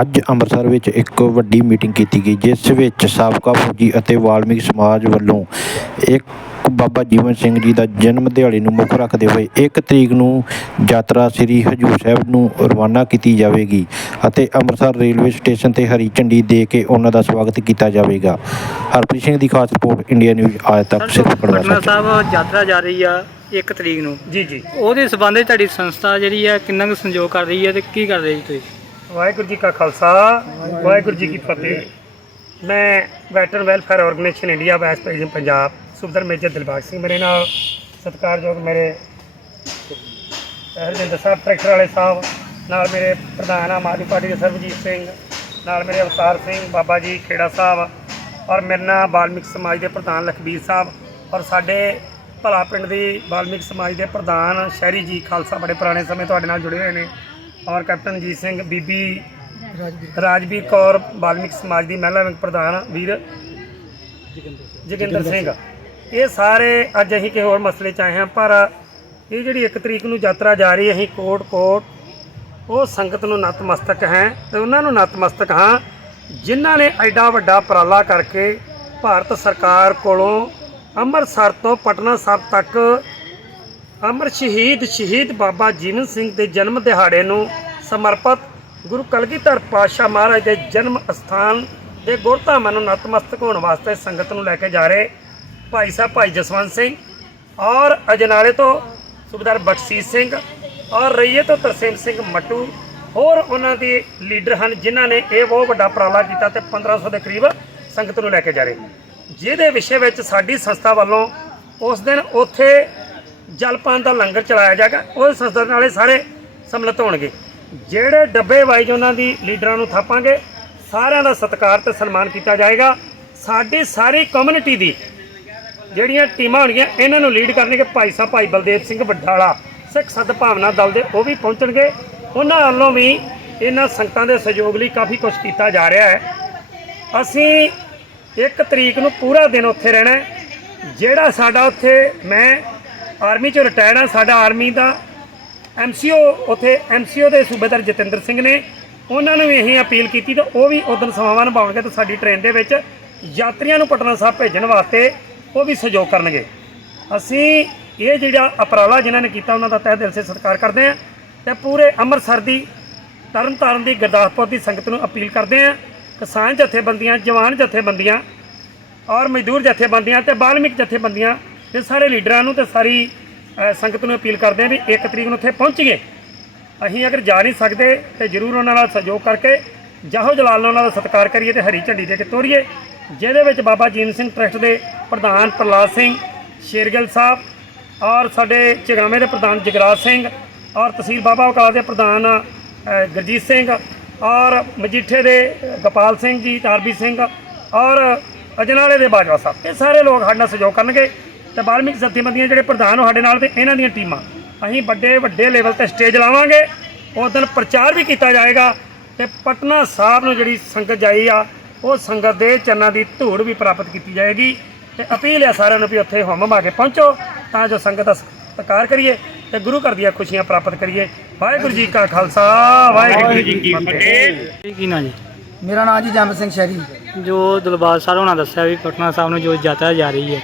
ਅੱਜ ਅੰਮ੍ਰਿਤਸਰ ਵਿੱਚ ਇੱਕ ਵੱਡੀ ਮੀਟਿੰਗ ਕੀਤੀ ਗਈ ਜਿਸ ਵਿੱਚ ਸਾਬਕਾ ਫੌਜੀ ਅਤੇ ਵਾਲਮੀਕ ਸਮਾਜ ਵੱਲੋਂ ਇੱਕ ਬਾਬਾ ਜੀਵਨ ਸਿੰਘ ਜੀ ਦਾ ਜਨਮ ਦਿਹਾੜੇ ਨੂੰ ਮੁੱਖ ਰੱਖਦੇ ਹੋਏ 1 ਤਰੀਕ ਨੂੰ ਯਾਤਰਾ ਸ੍ਰੀ ਹਜੂਰ ਸਾਹਿਬ ਨੂੰ ਰਵਾਨਾ ਕੀਤੀ ਜਾਵੇਗੀ ਅਤੇ ਅੰਮ੍ਰਿਤਸਰ ਰੇਲਵੇ ਸਟੇਸ਼ਨ ਤੇ ਹਰੀ ਝੰਡੀ ਦੇ ਕੇ ਉਹਨਾਂ ਦਾ ਸਵਾਗਤ ਕੀਤਾ ਜਾਵੇਗਾ। ਹਰਪ੍ਰੀਤ ਸਿੰਘ ਦੀ ਖਾਸ ਰਿਪੋਰਟ ਇੰਡੀਆ ਨਿਊਜ਼ ਅੱਜ ਤੱਕ ਸਿਰਫ ਪਟਨਾ ਸਾਹਿਬ ਯਾਤਰਾ ਜਾ ਰਹੀ ਆ 1 ਤਰੀਕ ਨੂੰ। ਜੀ ਜੀ। ਉਹਦੇ ਸਬੰਧ ਵਿੱਚ ਤੁਹਾਡੀ ਸੰਸਥਾ ਜਿਹੜੀ ਆ ਕਿੰਨਾ ਕੁ ਸੰਯੋਗ ਕਰ ਰਹੀ ਹੈ ਤੇ ਕੀ ਕਰ ਰਹੀ ਤੁਸੀਂ? ਵਾਹਿਗੁਰੂ ਜੀ ਕਾ ਖਾਲਸਾ, ਵਾਹਿਗੁਰੂ ਜੀ ਕੀ ਫਤਿਹ। ਮੈਂ veteran welfare organisation India vice president Punjab, Subedar major Dilbag Singh ਮੇਰੇ ਨਾਲ, ਸਤਿਕਾਰਯੋਗ ਮੇਰੇ ਹਰਜਿੰਦਰ ਸਾਹਿਬ ਟਰੈਕਟਰ ਵਾਲੇ ਸਾਹਿਬ, ਨਾਲ ਮੇਰੇ ਪ੍ਰਧਾਨ ਆਮ ਆਦਮੀ ਪਾਰਟੀ ਦੇ ਸਰਬਜੀਤ ਸਿੰਘ, ਨਾਲ ਮੇਰੇ ਅਵਤਾਰ ਸਿੰਘ, ਬਾਬਾ ਜੀ ਖੇੜਾ ਸਾਹਿਬ, ਔਰ ਮੇਰੇ ਨਾਲ ਬਾਲਮਿਕ ਸਮਾਜ ਦੇ ਪ੍ਰਧਾਨ ਲਖਬੀਰ ਸਾਹਿਬ, ਔਰ ਸਾਡੇ ਭਲਾ ਪਿੰਡ ਦੀ ਬਾਲਮਿਕ ਸਮਾਜ ਦੇ ਪ੍ਰਧਾਨ ਸ਼ਹਿਰੀ ਜੀ ਖਾਲਸਾ, ਬੜੇ ਪੁਰਾਣੇ ਸਮੇਂ ਤੁਹਾਡੇ ਨਾਲ ਜੁੜੇ ਹੋਏ ਨੇ। ਔਰ ਕੈਪਟਨ ਜੀਤ ਸਿੰਘ, ਬੀਬੀ ਰਾਜਵੀਰ ਕੌਰ, ਬਾਲਮਿਕ ਸਮਾਜ ਦੀ ਮਹਿਲਾ ਵਿੰਗ ਪ੍ਰਧਾਨ ਵੀਰ ਜੋਗਿੰਦਰ ਸਿੰਘ। ਇਹ ਸਾਰੇ ਅੱਜ ਅਸੀਂ ਕਿਸੇ ਹੋਰ ਮਸਲੇ 'ਚ ਆਏ ਹਾਂ, ਪਰ ਇਹ ਜਿਹੜੀ 1 ਤਰੀਕ ਨੂੰ ਯਾਤਰਾ ਜਾ ਰਹੀ ਹੈ, ਅਸੀਂ ਕੋਟ ਕੋਟ, ਉਹ ਸੰਗਤ ਨੂੰ ਨਤਮਸਤਕ ਹੈ ਤੇ ਉਹਨਾਂ ਨੂੰ ਨਤਮਸਤਕ ਹਾਂ, ਜਿਨ੍ਹਾਂ ਨੇ ਐਡਾ ਵੱਡਾ ਉਪਰਾਲਾ ਕਰਕੇ ਭਾਰਤ ਸਰਕਾਰ ਕੋਲੋਂ ਅੰਮ੍ਰਿਤਸਰ ਤੋਂ ਪਟਨਾ ਸਾਹਿਬ ਤੱਕ ਅਮਰ ਸ਼ਹੀਦ ਸ਼ਹੀਦ ਬਾਬਾ ਜੀਵਨ ਸਿੰਘ ਦੇ ਜਨਮ ਦਿਹਾੜੇ ਨੂੰ ਸਮਰਪਿਤ ਗੁਰੂ ਕਲਗੀਧਰ ਪਾਤਸ਼ਾਹ ਮਹਾਰਾਜ ਦੇ ਜਨਮ ਅਸਥਾਨ ਦੇ ਗੁਰਧਾਮਾਂ ਨੂੰ ਨਤਮਸਤਕ ਹੋਣ ਵਾਸਤੇ ਸੰਗਤ ਨੂੰ ਲੈ ਕੇ ਜਾ ਰਹੇ ਭਾਈ ਸਾਹਿਬ ਭਾਈ ਜਸਵੰਤ ਸਿੰਘ ਔਰ ਅਜਨਾਲੇ ਤੋਂ ਸੁਬੇਦਾਰ ਬਖਸ਼ੀਸ਼ ਸਿੰਘ ਔਰ ਰਈਏ ਤੋਂ ਤਰਸੇਮ ਸਿੰਘ ਮੱਟੂ, ਹੋਰ ਉਹਨਾਂ ਦੇ ਲੀਡਰ ਹਨ ਜਿਨ੍ਹਾਂ ਨੇ ਇਹ ਬਹੁਤ ਵੱਡਾ ਉਪਰਾਲਾ ਕੀਤਾ ਤੇ 1500 ਦੇ ਕਰੀਬ ਸੰਗਤ ਨੂੰ ਲੈ ਕੇ ਜਾ ਰਹੇ। ਜਿਹਦੇ ਵਿਸ਼ੇ ਵਿੱਚ ਸਾਡੀ ਸੰਸਥਾ ਵੱਲੋਂ ਉਸ ਦਿਨ ਉੱਥੇ ਜਲਪਾਨ ਦਾ ਲੰਗਰ ਚਲਾਇਆ ਜਾਏਗਾ, ਉਹ ਸੰਸਥਾ ਨਾਲੇ ਸਾਰੇ ਸਮਲਤ ਹੋਣਗੇ। ਜਿਹੜੇ ਡੱਬੇ ਵਾਈਜ ਉਹਨਾਂ ਦੀ ਲੀਡਰਾਂ ਨੂੰ ਥਾਪਾਂਗੇ, ਸਾਰਿਆਂ ਦਾ ਸਤਿਕਾਰ ਤੇ ਸਨਮਾਨ ਕੀਤਾ ਜਾਏਗਾ। ਸਾਡੀ ਸਾਰੀ ਕਮਿਊਨਿਟੀ ਦੀ ਜਿਹੜੀਆਂ ਟੀਮਾਂ ਹੋਣਗੀਆਂ, ਇਹਨਾਂ ਨੂੰ ਲੀਡ ਕਰਨਗੇ ਭਾਈ ਸਾਹਿਬ, ਭਾਈ ਬਲਦੇਵ ਸਿੰਘ ਵੱਡਾਲਾ। ਸਿੱਖ ਸਦਭਾਵਨਾ ਦਲ ਦੇ ਉਹ ਵੀ ਪਹੁੰਚਣਗੇ। ਉਹਨਾਂ ਵੱਲੋਂ ਵੀ ਇਹਨਾਂ ਸੰਗਤਾਂ ਦੇ ਸਹਿਯੋਗ ਲਈ ਕਾਫੀ ਕੁਝ ਕੀਤਾ ਜਾ ਰਿਹਾ ਹੈ। ਅਸੀਂ ਇੱਕ ਤਰੀਕ ਨੂੰ ਪੂਰਾ ਦਿਨ ਉੱਥੇ ਰਹਿਣਾ ਜਿਹੜਾ ਸਾਡਾ ਉੱਥੇ ਮੈਂ ਆਰਮੀ ਚੋਂ ਰਿਟਾਇਰ ਆ, ਸਾਡਾ ਆਰਮੀ ਦਾ ਐਮਸੀਓ ਉੱਥੇ ਐਮਸੀਓ ਦੇ ਸੂਬੇਦਾਰ ਜਤਿੰਦਰ ਸਿੰਘ ਨੇ ਉਹਨਾਂ ਨੂੰ ਵੀ ਅਪੀਲ ਕੀਤੀ ਤੇ ਉਹ ਵੀ ਉਦੋਂ ਸਮਾਵਾਂ ਨਿਭਾਉਣਗੇ ਤੇ ਸਾਡੀ ਟ੍ਰੇਨ ਦੇ ਵਿੱਚ ਯਾਤਰੀਆਂ ਨੂੰ ਪਟਨਾ ਸਾਹਿਬ ਭੇਜਣ ਵਾਸਤੇ ਉਹ ਵੀ ਸਹਿਯੋਗ ਕਰਨਗੇ। ਅਸੀਂ ਇਹ ਜਿਹੜਾ ਉਪਰਾਲਾ ਜਿਨ੍ਹਾਂ ਨੇ ਕੀਤਾ ਉਹਨਾਂ ਦਾ ਤਹਿ ਦਿਲ ਸੇ ਸਤਿਕਾਰ ਕਰਦੇ ਹਾਂ ਤੇ ਪੂਰੇ ਅੰਮ੍ਰਿਤਸਰ ਦੀ, ਤਰਨਤਾਰਨ ਦੀ, ਗੁਰਦਾਸਪੁਰ ਦੀ ਸੰਗਤ ਨੂੰ ਅਪੀਲ ਕਰਦੇ ਹਾਂ, ਕਿਸਾਨ ਜਥੇਬੰਦੀਆਂ, ਜਵਾਨ ਜਥੇਬੰਦੀਆਂ ਔਰ ਮਜ਼ਦੂਰ ਜਥੇਬੰਦੀਆਂ ਤੇ ਬਾਲਮਿਕ ਜਥੇਬੰਦੀਆਂ ਤੇ ਸਾਰੇ ਲੀਡਰਾਂ ਨੂੰ ਤੇ ਸਾਰੀ ਸੰਗਤ ਨੂੰ ਅਪੀਲ ਕਰਦੇ ਹਾਂ ਵੀ 1 ਤਰੀਕ ਨੂੰ ਉੱਥੇ ਪਹੁੰਚੀਏ ਅਸੀਂ ਅਗਰ ਜਾ ਨਹੀਂ ਸਕਦੇ ਤੇ ਜਰੂਰ ਉਹਨਾਂ ਨਾਲ ਸਹਿਯੋਗ ਕਰਕੇ ਜਾਹੋ ਜਲਾਲ ਨਾਲ ਉਹਨਾਂ ਦਾ ਸਤਿਕਾਰ ਕਰੀਏ ਤੇ ਹਰੀ ਝੰਡੀ ਦੇ ਕੇ ਤੋਰੀਏ ਜਿਹਦੇ ਵਿੱਚ ਬਾਬਾ ਜੀਨ ਸਿੰਘ ਟਰਸਟ ਦੇ ਪ੍ਰਧਾਨ ਪ੍ਰਲਾਦ ਸਿੰਘ ਸ਼ੇਰਗਿੱਲ ਸਾਹਿਬ ਔਰ ਸਾਡੇ ਚਗਾਵੇਂ ਦੇ ਪ੍ਰਧਾਨ ਜਗਰਾਜ ਸਿੰਘ ਔਰ ਤਹਿਸੀਲ ਬਾਬਾ ਬਕਾਲਾ ਦੇ ਪ੍ਰਧਾਨ ਅ, ਗੁਰਜੀਤ ਸਿੰਘ ਔਰ ਮਜੀਠੇ ਦੇ ਗੋਪਾਲ ਸਿੰਘ ਜੀ ਤਾਰਬੀ ਸਿੰਘ ਔਰ ਅਜਨਾਲੇ ਦੇ ਬਾਜਵਾ ਸਾਹਿਬ। ਇਹ ਸਾਰੇ ਲੋਕ ਸਾਡੇ ਨਾਲ ਸਹਿਯੋਗ ਕਰਨਗੇ। ਤੇ ਬਾਲਮਿਕ ਜਥੇਬੰਦੀਆਂ ਜਿਹੜੇ ਪ੍ਰਧਾਨ ਉਹ ਸਾਡੇ ਨਾਲ ਤੇ ਇਹਨਾਂ ਦੀਆਂ ਟੀਮਾਂ ਅਸੀਂ ਵੱਡੇ ਵੱਡੇ ਲੈਵਲ ਤੇ ਸਟੇਜ ਲਾਵਾਂਗੇ ਉਸ ਦਿਨ ਪ੍ਰਚਾਰ ਵੀ ਕੀਤਾ ਜਾਏਗਾ ਤੇ ਪਟਨਾ ਸਾਹਿਬ ਨੂੰ ਜਿਹੜੀ ਸੰਗਤ ਜਾਈ ਆ ਉਹ ਸੰਗਤ ਦੇ ਚਰਨਾਂ ਦੀ ਧੂੜ ਵੀ ਪ੍ਰਾਪਤ ਕੀਤੀ ਜਾਏਗੀ ਤੇ ਅਪੀਲ ਹੈ ਸਾਰਿਆਂ ਨੂੰ ਵੀ ਉੱਥੇ ਹੁਮ ਮਾ ਕੇ ਪਹੁੰਚੋ ਤਾਂ ਜੋ ਸੰਗਤ ਦਾ ਸਤਿਕਾਰ ਕਰੀਏ ਤੇ ਗੁਰੂ ਘਰ ਦੀਆਂ ਖੁਸ਼ੀਆਂ ਪ੍ਰਾਪਤ ਕਰੀਏ। ਵਾਹਿਗੁਰੂ ਜੀ ਕਾ ਖਾਲਸਾ ਵਾਹਿਗੁਰੂ ਜੀ ਕੀ ਫਤਿਹ। ਕੀ ਕੀ ਨਾ ਜੀ? ਮੇਰਾ ਨਾਮ ਜੀ ਜੰਮ ਸਿੰਘ ਸ਼ਹਿਰੀ। ਜੋ ਦਿਲਬਾਗ ਸਾਹਿਬ ਹੋਣਾ ਦੱਸਿਆ ਵੀ ਪਟਨਾ ਸਾਹਿਬ ਨੂੰ ਜੋ ਯਾਤਰਾ ਜਾ ਰਹੀ ਹੈ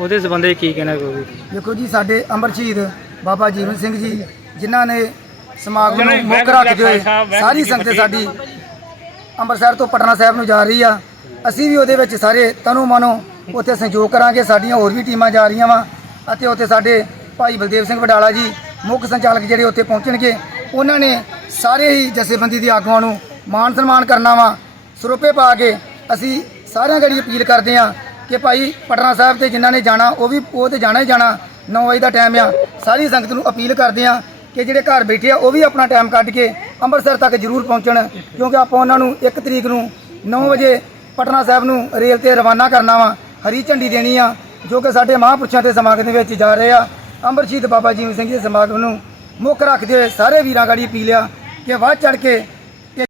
ਉਹਦੇ ਸਬੰਧ ਕੀ ਕਹਿਣਾ ਕਹੋਗੇ? ਦੇਖੋ ਜੀ ਸਾਡੇ ਅਮਰ ਸ਼ਹੀਦ ਬਾਬਾ ਜੀਵਨ ਸਿੰਘ ਜੀ ਜਿਨ੍ਹਾਂ ਨੇ ਸਮਾਗਮ ਨੂੰ ਮੁੱਖ ਰੱਖਦੇ ਹੋਏ ਸਾਰੀ ਸੰਗਤ ਸਾਡੀ ਅੰਮ੍ਰਿਤਸਰ ਤੋਂ ਪਟਨਾ ਸਾਹਿਬ ਨੂੰ ਜਾ ਰਹੀ ਆ। ਅਸੀਂ ਵੀ ਉਹਦੇ ਵਿੱਚ ਸਾਰੇ ਤਨੋ ਮਨੋ ਉੱਥੇ ਸਹਿਯੋਗ ਕਰਾਂਗੇ ਸਾਡੀਆਂ ਹੋਰ ਵੀ ਟੀਮਾਂ ਜਾ ਰਹੀਆਂ ਵਾ ਅਤੇ ਉੱਥੇ ਸਾਡੇ ਭਾਈ ਬਲਦੇਵ ਸਿੰਘ ਵਡਾਲਾ ਜੀ ਮੁੱਖ ਸੰਚਾਲਕ ਜਿਹੜੇ ਉੱਥੇ ਪਹੁੰਚਣਗੇ ਉਹਨਾਂ ਨੇ ਸਾਰੇ ਹੀ ਜਥੇਬੰਦੀ ਦੀ ਆਗੂਆਂ ਨੂੰ ਮਾਨ ਸਨਮਾਨ ਕਰਨਾ ਵਾ। ਸਰੋਪੇ ਪਾ ਕੇ ਅਸੀਂ ਸਾਰਿਆਂ ਗੜੀ ਅਪੀਲ ਕਰਦੇ ਹਾਂ ਕਿ ਭਾਈ ਪਟਨਾ ਸਾਹਿਬ ਤੇ ਜਿਨ੍ਹਾਂ ਨੇ ਜਾਣਾ, ਉਹ ਵੀ, ਉਹ ਤੇ ਜਾਣਾ ਹੀ ਜਾਣਾ 9 ਵਜੇ ਦਾ ਟਾਈਮ ਆ। ਸਾਰੀ ਸੰਗਤ ਨੂੰ ਅਪੀਲ ਕਰਦੇ ਹਾਂ ਕਿ ਜਿਹੜੇ ਘਰ ਬੈਠੇ ਆ, ਉਹ ਵੀ ਆਪਣਾ ਟਾਈਮ ਕੱਢ ਕੇ ਅੰਮ੍ਰਿਤਸਰ ਤੱਕ ਜ਼ਰੂਰ ਪਹੁੰਚਣ, ਕਿਉਂਕਿ ਆਪਾਂ ਉਹਨਾਂ ਨੂੰ 1 ਤਰੀਕ ਨੂੰ 9 ਵਜੇ ਪਟਨਾ ਸਾਹਿਬ ਨੂੰ ਰੇਲ ਤੇ ਰਵਾਨਾ ਕਰਨਾ ਵਾ, ਹਰੀ ਝੰਡੀ ਦੇਣੀ ਆ, ਜੋ ਕਿ ਸਾਡੇ ਮਹਾਂਪੁਰਸ਼ਾਂ ਦੇ ਸਮਾਗਮ ਦੇ ਵਿੱਚ ਜਾ ਰਹੇ ਆ। ਅੰਮ੍ਰਿਤ ਬਾਬਾ ਜੀਵਨ ਸਿੰਘ ਜੀ ਦੇ ਸਮਾਗਮ ਨੂੰ ਮੁੱਖ ਰੱਖਦੇ ਹੋਏ ਸਾਰੇ ਵੀਰਾਂ ਗਾੜੀ ਅਪੀਲ ਆ ਕਿ ਵੱਧ ਚੜ ਕੇ